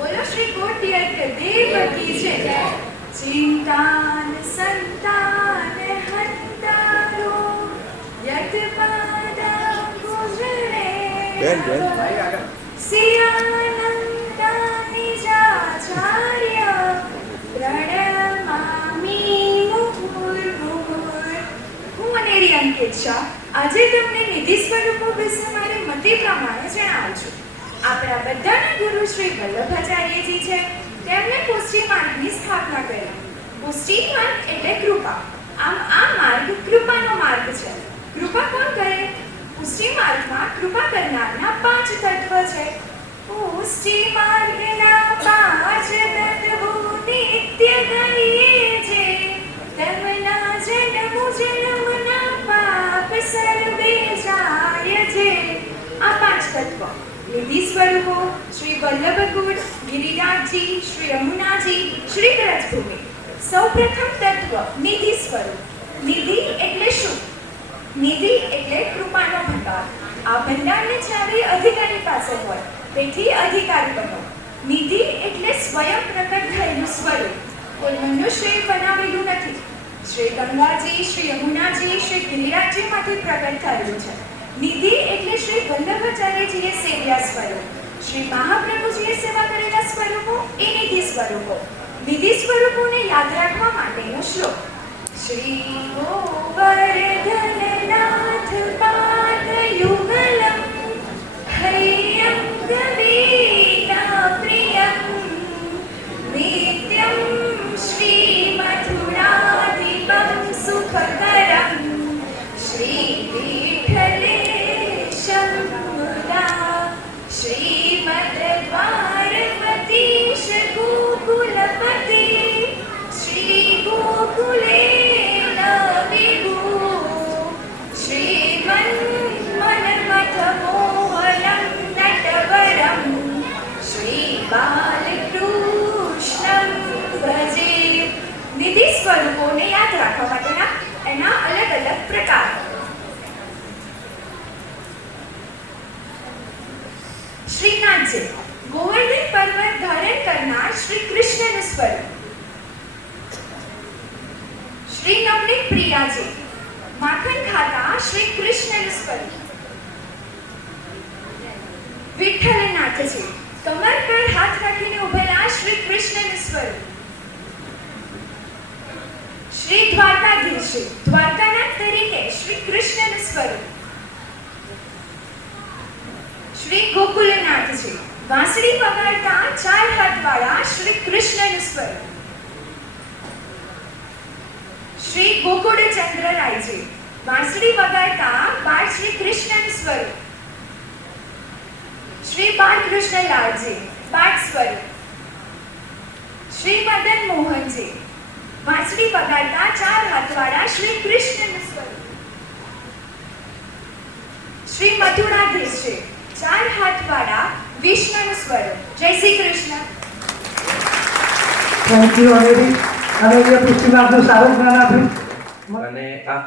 બોલો શ્રી કોટિયક દેવકી છે. ચિંતાન સંતાન હંતારો યત પાદા ગુજરે સિયાનંદાની જાચાર્ય પ્રણમામી મુહુર્મુહુર. હું અનેરી અંકિત શાહ આજે તમને નિધિ સ્વરૂપો વિશે મારી મતિ પ્રમાણે જણાવું છું. આપણા બધાના ગુરુ શ્રી વલ્લભાચાર્યજી છે. તેમણે પુષ્ટિ માર્ગની સ્થાપના કરી. પુષ્ટિ માર્ગ એટલે કૃપા. આમ આ માર્ગ કૃપાનો માર્ગ છે. કૃપા કોણ કરે? પુષ્ટિ માર્ગમાં કૃપા કરનારના 5 તત્વ છે. પુષ્ટિ માર્ગના 5 તત્વો નિત્ય ગાઈએ છે. તેમના જન્મના પાપ સર્વે જાય છે. આ 5 તત્વ નિધિ સ્વરૂપો શ્રી વલ્લભગુર, ગિરિરાજજી, શ્રી યમુનાજી, શ્રી વ્રજભૂમિ. સૌપ્રથમ તત્વ નિધિ સ્વરૂપ. નિધિ એટલે શું? નિધિ એટલે કૃપાનો ભંડાર. આ ભંડારને ચાવી અધિકારી પાસે હોય, તેથી અધિકારી બનો. નિધિ એટલે સ્વયં પ્રકટ થયેલું સ્વરૂપ. કોઈ મનુષ્યએ બનાવેલું નથી. શ્રી ગંગાજી, શ્રી યમુનાજી, શ્રી ગિરિરાજજીમાંથી પ્રકટ થયેલું છે. નિધિ એટલે શ્રી વલ્લભાચાર્યજીએ સેવ્યા સ્વરૂપ. શ્રી મહાપ્રભુજીએ સેવા કરેલા સ્વરૂપો એ નિધિ સ્વરૂપો. નિધિ સ્વરૂપોને યાદ રાખવા માટેનો શ્લોક. શ્રી ગોવર્ધનનાથ પાદ યુગલમ હૈયમ ગવીના પ્રિયમ નિત્યમ શ્રી મથુરાધિપમ સુખકરમ શ્રી વિઠ્ઠલેશમ મુદા શ્રીમદ દ્વારપતીશ ગોકુલપતિ શ્રી ગોકુલે વિભુ શ્રીમન્મન્મથ મોહનમ નટવરમ શ્રી બાલકૃષ્ણમ ભજે. નિધિ સ્વરૂપોને યાદ રાખવા માટેના એના અલગ અલગ પ્રકાર. શ્રીનાથજી ગોવર્ધન પર્વત ધારણ કરનાર શ્રી કૃષ્ણનું સ્વરૂપ. શ્રી નવનીત પ્રિયાજી માખણ ખાતા શ્રી કૃષ્ણનું સ્વરૂપ. વિઠ્ઠલનાથજી કમર પર હાથ રાખીને ઉભેલા શ્રી કૃષ્ણનું સ્વરૂપ. શ્રી દ્વારકાધીશજી દ્વારકાનાથ તરીકે શ્રી કૃષ્ણનું સ્વરૂપ. શ્રી ગોકુલનાથજી વાંસળી વગાડતા 4 હાથવાળા શ્રી કૃષ્ણનું સ્વરૂપ. શ્રી ગોકુળચંદ્રરાયજી વાંસળી વગાડતા બાળ શ્રી કૃષ્ણનું સ્વરૂપ. શ્રી બાલકૃષ્ણલાલજી બાળ સ્વરૂપ. શ્રી મદન મોહનજી વાંસળી વગાડતા 4 હાથવાળા શ્રી કૃષ્ણનું સ્વરૂપ. શ્રી મથુરાધીશજી 4 હાથવાળા વિષ્ણુનું સ્વરૂપ. જય શ્રી કૃષ્ણ. Thank you Aneri. અને એ પુષ્ટિ માર્ગનું સારું જ્ઞાન આપ્યું. અને આ